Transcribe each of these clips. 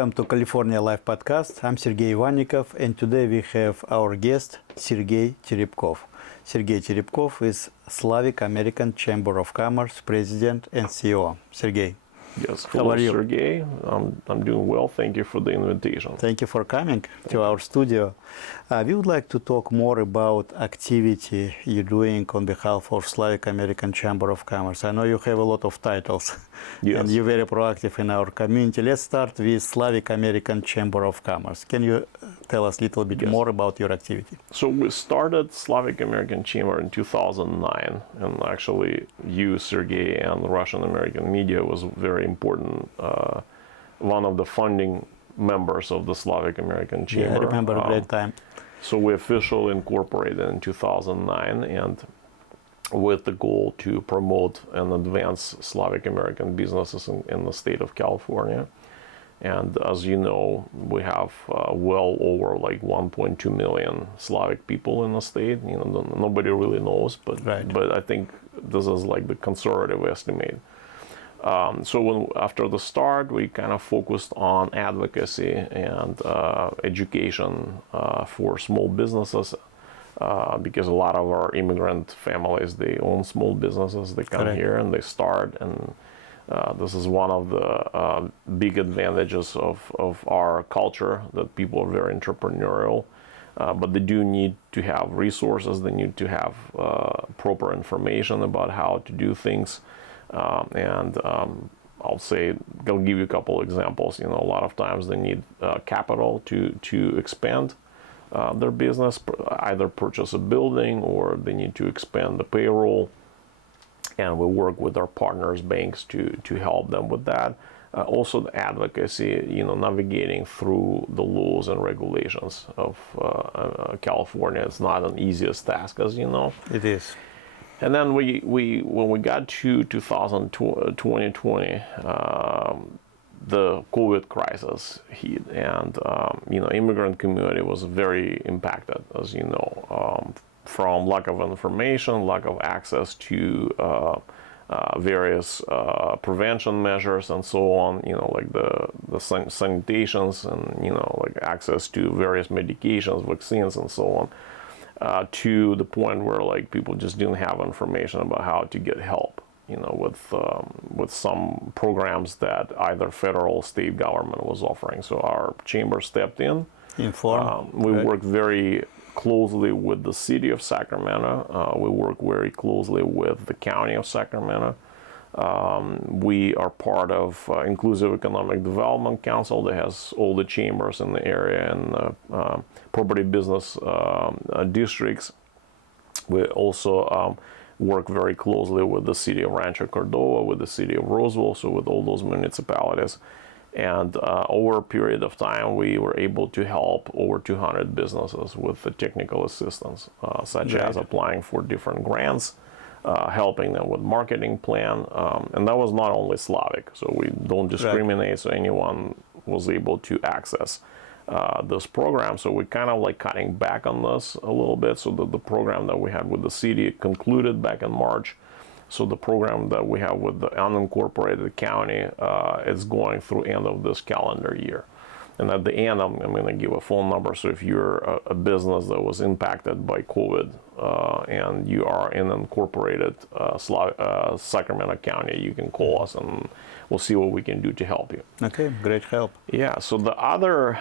Welcome to California Live Podcast. I'm Sergey Ivannikov, and today we have our guest, Sergey Terebkov. Sergey Terebkov is Slavic American Chamber of Commerce President and CEO. Sergey. Yes, How hello, are you? Sergey. I'm doing well. Thank you for the invitation. Thank you for coming to our studio. We would like to talk more about activity you're doing on behalf of Slavic American Chamber of Commerce. I know you have a lot of titles, Yes. and you're very proactive in our community. Let's start with Slavic American Chamber of Commerce. Can you tell us a little bit more about your activity? So we started Slavic American Chamber in 2009, and actually you, Sergey, and the Russian American media was very important. One of the founding members of the Slavic American Chamber. Yeah, I remember a great time. So we officially incorporated in 2009, and with the goal to promote and advance Slavic American businesses in the state of California. And as you know, we have well over like 1.2 million Slavic people in the state. You know, nobody really knows, but I think this is like the conservative estimate. So after the start, we kind of focused on advocacy and education for small businesses, because a lot of our immigrant families, they own small businesses. They come here and they start, and this is one of the big advantages of our culture, that people are very entrepreneurial, but they do need to have resources. They need to have proper information about how to do things. I'll give you a couple examples. You know, a lot of times they need capital to expand their business, either purchase a building or they need to expand the payroll. And we work with our partners, banks, to help them with that. Also, the advocacy, you know, navigating through the laws and regulations of California. It's not an easiest task, as you know. It is. And then when we got to 2020, the COVID crisis hit, and you know, immigrant community was very impacted, as you know, from lack of information, lack of access to various prevention measures and so on. You know, like the sanitations, and you know, like access to various medications, vaccines, and so on. To the point where like people just didn't have information about how to get help, you know, with some programs that either federal or state government was offering. So our chamber stepped in. We work very closely with the city of Sacramento. We work very closely with the county of Sacramento. We are part of Inclusive Economic Development Council that has all the chambers in the area and property business districts. We also work very closely with the city of Rancho Cordova, with the city of Roseville, so with all those municipalities. And over a period of time, we were able to help over 200 businesses with the technical assistance, such as applying for different grants, helping them with marketing plan, and that was not only Slavic, so we don't discriminate, so anyone was able to access this program. So we're kind of like cutting back on this a little bit, so that the program that we had with the city concluded back in March. So the program that we have with the unincorporated county is going through end of this calendar year. And at the end, I'm going to give a phone number. So if you're a business that was impacted by COVID and you are in incorporated Sacramento County, you can call us and we'll see what we can do to help you. Okay, great help. Yeah, so the other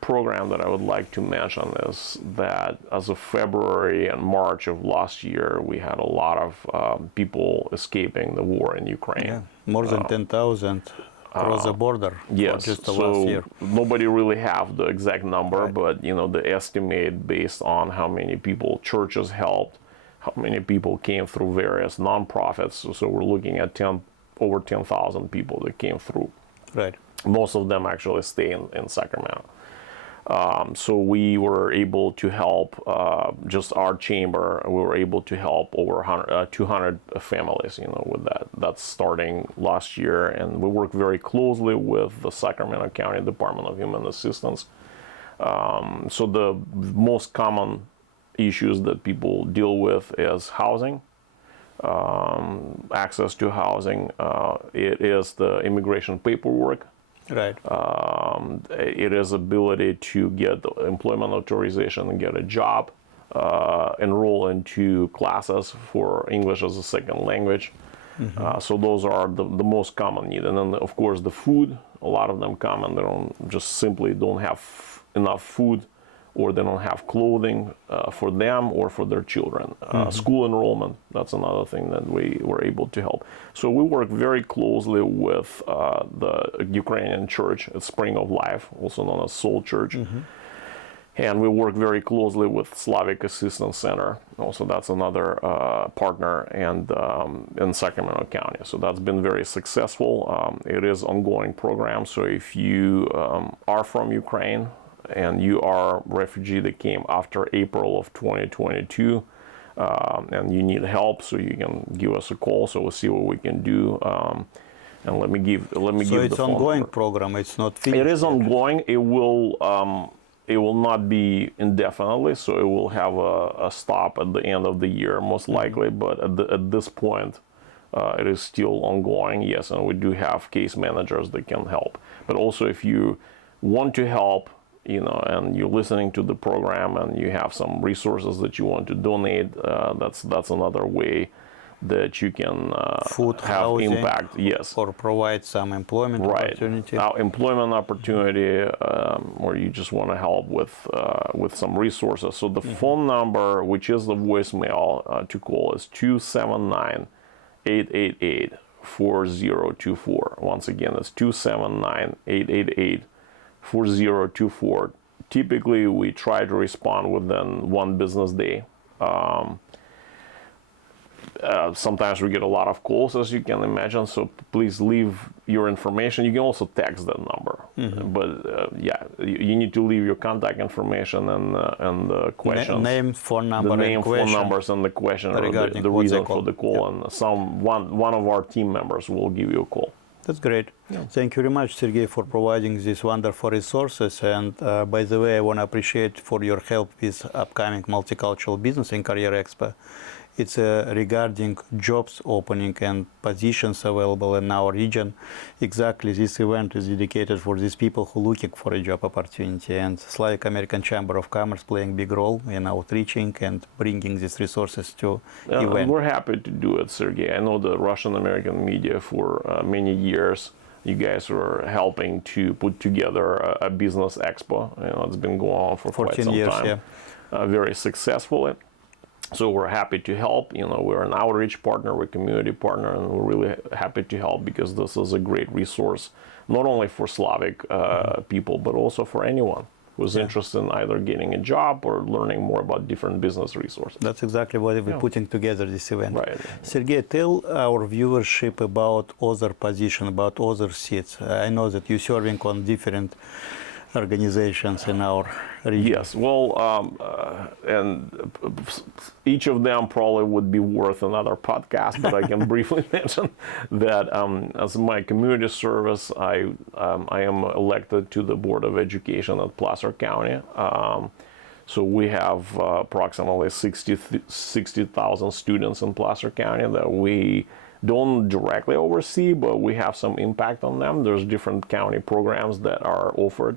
program that I would like to mention is that as of February and March of last year, we had a lot of people escaping the war in Ukraine. Yeah, more than 10,000. Across the border, yes, just the so last year. Nobody really have the exact number, but you know, the estimate based on how many people churches helped, how many people came through various nonprofits. So we're looking at over 10,000 people that came through. Right. Most of them actually stay in Sacramento. So we were able to help, just our chamber, we were able to help over 200 families, you know, with that. That's starting last year, and we work very closely with the Sacramento County Department of Human Assistance. So the most common issues that people deal with is housing, access to housing. It is the immigration paperwork. Right. It is ability to get the employment authorization and get a job, enroll into classes for English as a second language. So those are the most common need. And then, of course, the food. A lot of them come and they don't have enough food, or they don't have clothing for them or for their children. School enrollment, that's another thing that we were able to help. So we work very closely with the Ukrainian church at Spring of Life, also known as Soul Church. And we work very closely with Slavic Assistance Center. Also, that's another partner, and in Sacramento County. So that's been very successful. It is ongoing program. So if you are from Ukraine and you are a refugee that came after April of 2022, and you need help, so you can give us a call. So we'll see what we can do. And let me give So the phone it's ongoing number. program. It's not finished. It is ongoing. It will not be indefinitely, so it will have a stop at the end of the year, most likely. But at this point, it is still ongoing, yes, and we do have case managers that can help. But also, if you want to help, and you're listening to the program and you have some resources that you want to donate, that's another way that you can Food, have housing, impact. Yes. or provide some employment opportunity. Now, employment opportunity, or you just want to help with some resources. So the phone number, which is the voicemail to call, is 279-888-4024. Once again, it's 279-888-4024. Typically, we try to respond within one business day. Sometimes we get a lot of calls, as you can imagine, so please leave your information. You can also text that number. But you need to leave your contact information and the question. Name, phone number, the name, and question. phone numbers, and the question, or the reason for the call. And one of our team members will give you a call. That's great. Thank you very much, Sergey, for providing these wonderful resources. And by the way, I want to appreciate for your help with upcoming Multicultural Business and Career Expo. It's regarding jobs opening and positions available in our region. Exactly, this event is dedicated for these people who are looking for a job opportunity. And Slavic American Chamber of Commerce playing a big role in outreaching and bringing these resources to event. We're happy to do it, Sergey. I know the Russian American media for many years. You guys were helping to put together a business expo. It's been going on for quite some years, time. Very successfully. So we're happy to help. We're an outreach partner, we're a community partner, and we're really happy to help because this is a great resource, not only for Slavic people, but also for anyone who's interested in either getting a job or learning more about different business resources. That's exactly why we're putting together this event. Right. Sergey, tell our viewership about other positions, about other seats. I know that you're serving on different organizations in our region. Yes, well, and each of them probably would be worth another podcast, but I can briefly mention that as my community service, I am elected to the Board of Education at Placer County. So we have approximately 60,000 students in Placer County that we don't directly oversee, but we have some impact on them. There's different county programs that are offered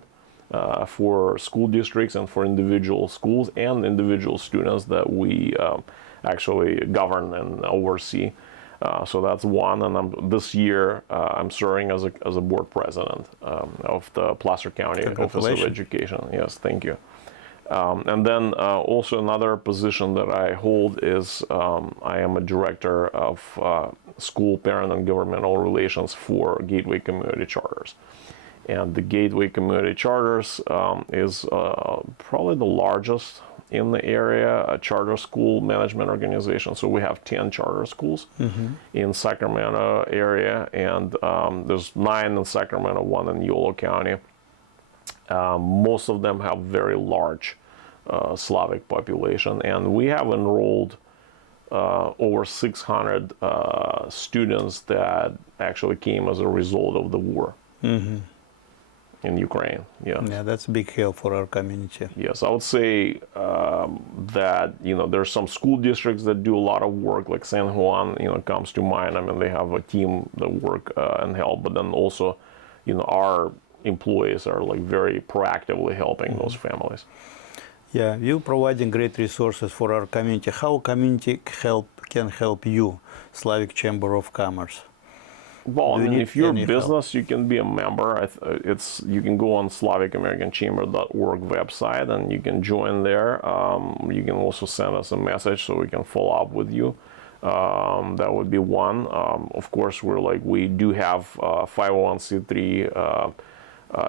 for school districts and for individual schools and individual students that we actually govern and oversee. So that's one, and this year I'm serving as a board president of the Placer County Office of Education. Yes, thank you. And then also another position that I hold is I am a director of school, parent, and governmental relations for Gateway Community Charters. And the Gateway Community Charters is probably the largest in the area, a charter school management organization. So we have 10 charter schools in Sacramento area, and there's 9 in Sacramento, 1 in Yolo County. Most of them have very large Slavic population, and we have enrolled over 600 students that actually came as a result of the war. In Ukraine, Yeah, that's a big help for our community. Yes, I would say that there's some school districts that do a lot of work, like San Juan, comes to mind. I mean, they have a team that work and help. But then also, our employees are like very proactively helping those families. Yeah, you providing great resources for our community. How community can help you, Slavic Chamber of Commerce? Well, Do you need if you're a any help? business, you can be a member. You can go on SlavicAmericanChamber.org website and you can join there. You can also send us a message so we can follow up with you. That would be one. Of course, we do have 501c3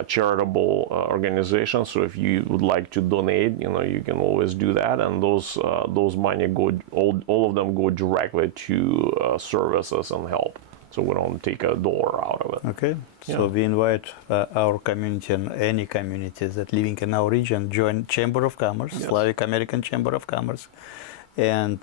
charitable organization. So if you would like to donate, you can always do that. And those money all of them go directly to services and help. So we don't take a dollar out of it. Okay, so we invite our community and any communities that living in our region join Chamber of Commerce, Yes. Slavic American Chamber of Commerce, and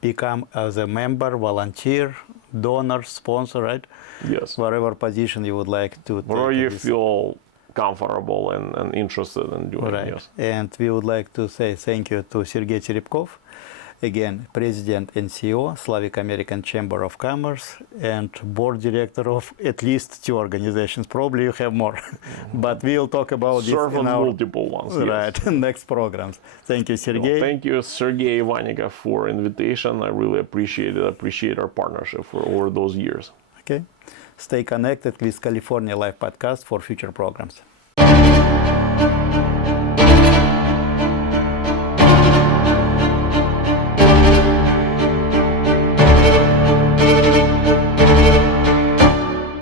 become as a member, volunteer, donor, sponsor, right? Yes. Whatever position you would like to Wherever take. you feel comfortable and interested in doing. Right. Yes. And we would like to say thank you to Sergey Terebkov, again, President and CEO, Slavic American Chamber of Commerce, and Board Director of at least 2 organizations. Probably you have more, but we'll talk about Serve this on in our multiple ones. right Yes. next programs. Thank you, Sergey. Well, thank you, Sergey Ivannikov, for invitation. I really appreciate it. I appreciate our partnership for over those years. Okay, stay connected with California Live Podcast for future programs.